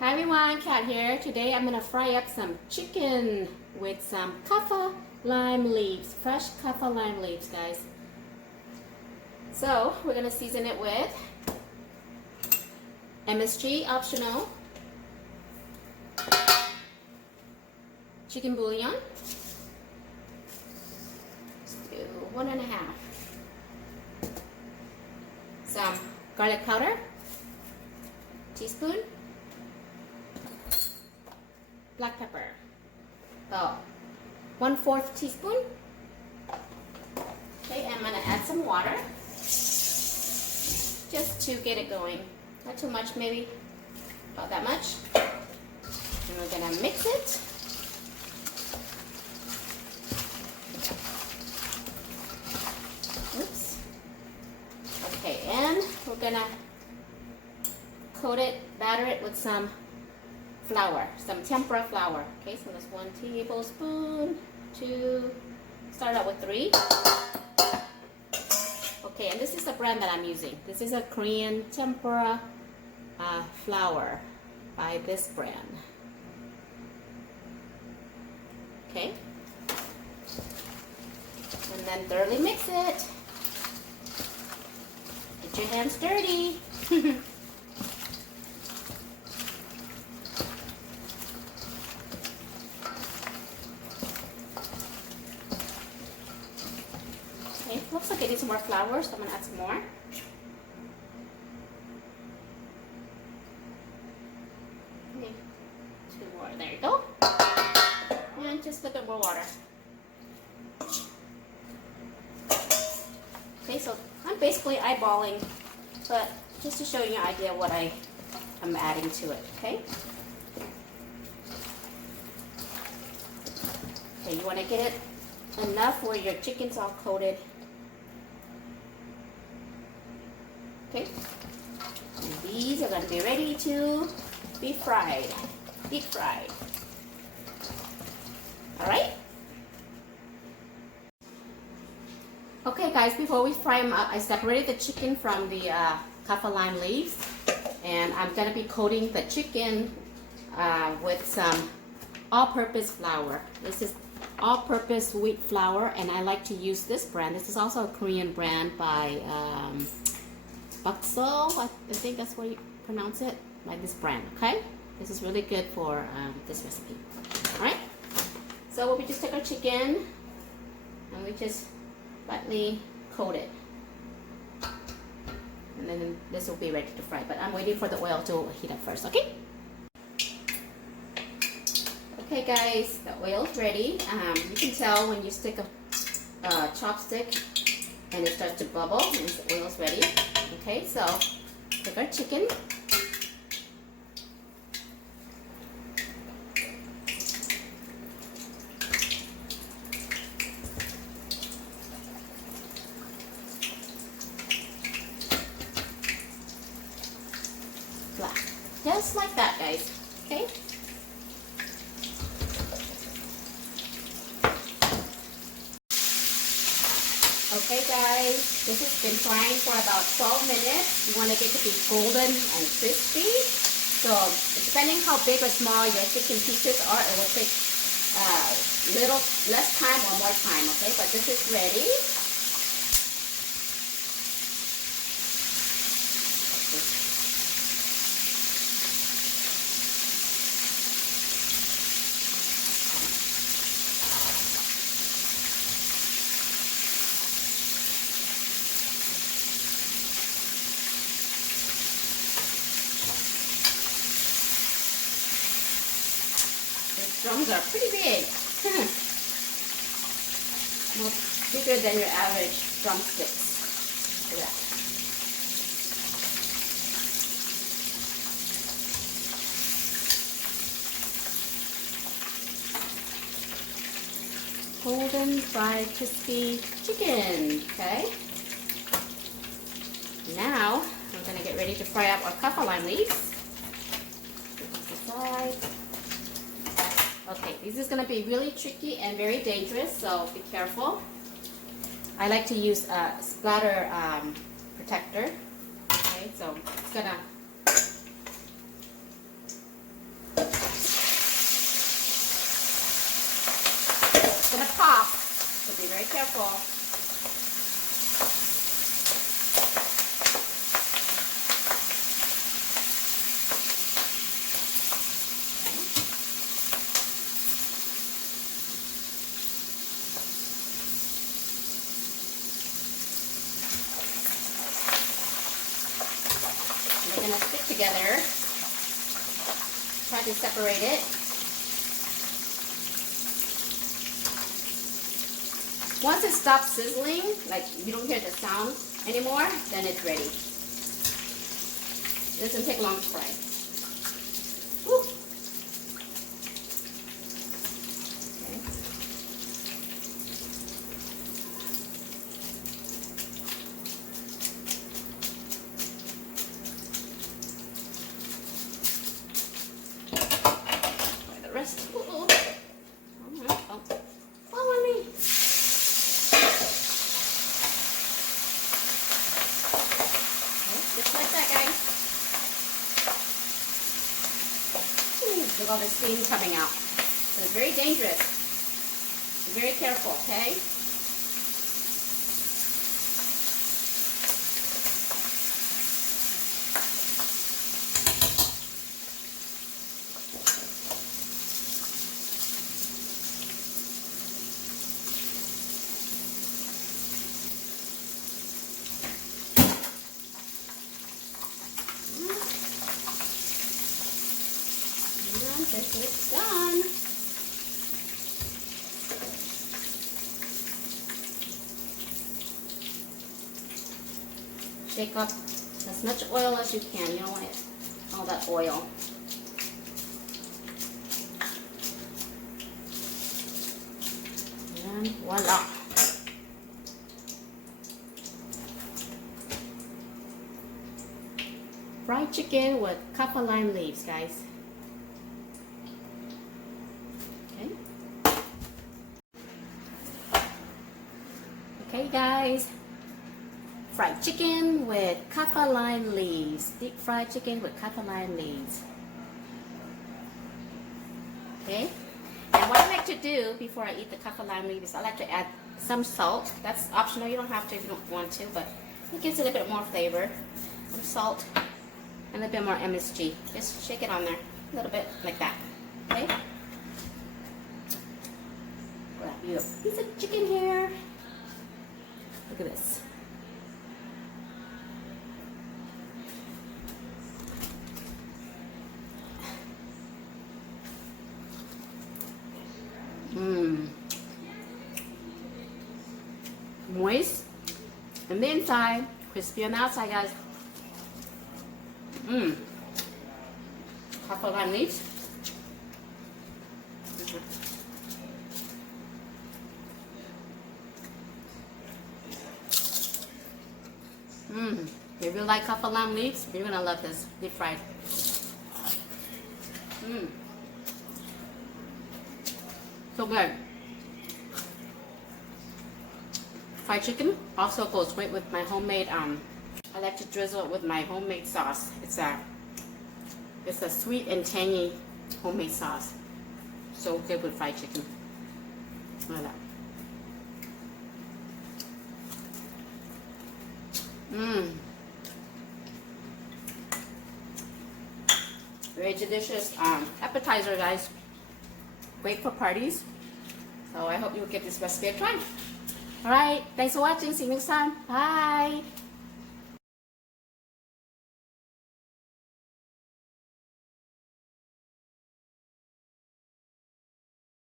Hi everyone, Kat here. Today I'm gonna fry up some chicken with some kaffir lime leaves, fresh kaffir lime leaves, guys. So we're gonna season it with MSG, optional, chicken bouillon. Let's do 1.5. Some garlic powder, teaspoon. Black pepper, about 1/4 teaspoon. Okay, I'm gonna add some water just to get it going. Not too much, maybe about that much. And we're gonna mix it. Oops. Okay, and we're gonna coat it, batter it with some flour, some tempura flour. Okay, so that's 1 tablespoon, 2, start out with 3. Okay, and this is the brand that I'm using. This is a Korean tempura flour by this brand. Okay, and then thoroughly mix it. Get your hands dirty. Okay, looks like I need some more flour, so I'm going to add some more. Okay, 2 more, there you go. And just a little bit more water. Okay, so I'm basically eyeballing, but just to show you an idea of what I'm adding to it, okay? Okay, you want to get it enough where your chicken's all coated. Okay, and these are going to be ready to be fried, deep fried. All right. Okay, guys, before we fry them up, I separated the chicken from the kaffir lime leaves, and I'm going to be coating the chicken with some all-purpose flour. This is all-purpose wheat flour, and I like to use this brand. This is also a Korean brand by Bakso, I think that's what you pronounce it, by this brand. Okay, this is really good for this recipe. All right, so we just take our chicken and we just lightly coat it, and then this will be ready to fry, but I'm waiting for the oil to heat up first. Okay. Okay guys, the oil's ready. You can tell when you stick a chopstick and it starts to bubble, means the oil's ready. Okay, so take our chicken. Black. Just like that, guys. Okay. Okay guys, this has been frying for about 12 minutes. You want to get it to be golden and crispy. So depending how big or small your chicken pieces are, it will take little less time or more time. Okay, but this is ready. Drums are pretty big. More bigger than your average drumsticks. Look at that. Golden fried crispy chicken. Okay. Now we're gonna get ready to fry up our kaffir lime leaves. Aside. Okay, this is going to be really tricky and very dangerous, so be careful. I like to use a splatter protector. Okay, so it's going to careful. They're gonna stick together. Try to separate it. Once it stops sizzling, like you don't hear the sound anymore, then it's ready. It doesn't take long to fry. Woo. Okay. The rest. Oh. Follow me. Just like that, guys. Look at all the steam coming out. So it's very dangerous. Be very careful, okay? It's done. Shake up as much oil as you can. You don't want all that oil. And voila. Fried chicken with kaffir lime leaves, guys. Okay guys, fried chicken with kaffir lime leaves. Deep fried chicken with kaffir lime leaves. Okay, and what I like to do before I eat the kaffir lime leaves, I like to add some salt. That's optional, you don't have to if you don't want to, but it gives it a bit more flavor. Some salt and a bit more MSG. Just shake it on there, a little bit like that. Okay, grab you a piece of chicken here. Look at this. Moist on the inside, crispy on the outside, guys. Kaffir lime leaves. If you like kaffir lime leaves, you're gonna love this deep fried. So good. Fried chicken also goes great with my homemade. I like to drizzle it with my homemade sauce. It's a sweet and tangy homemade sauce. So good with fried chicken. Look at that. Very delicious appetizer, guys. Great for parties. So I hope you will give this recipe a try. Alright, thanks for watching. See you next time. Bye.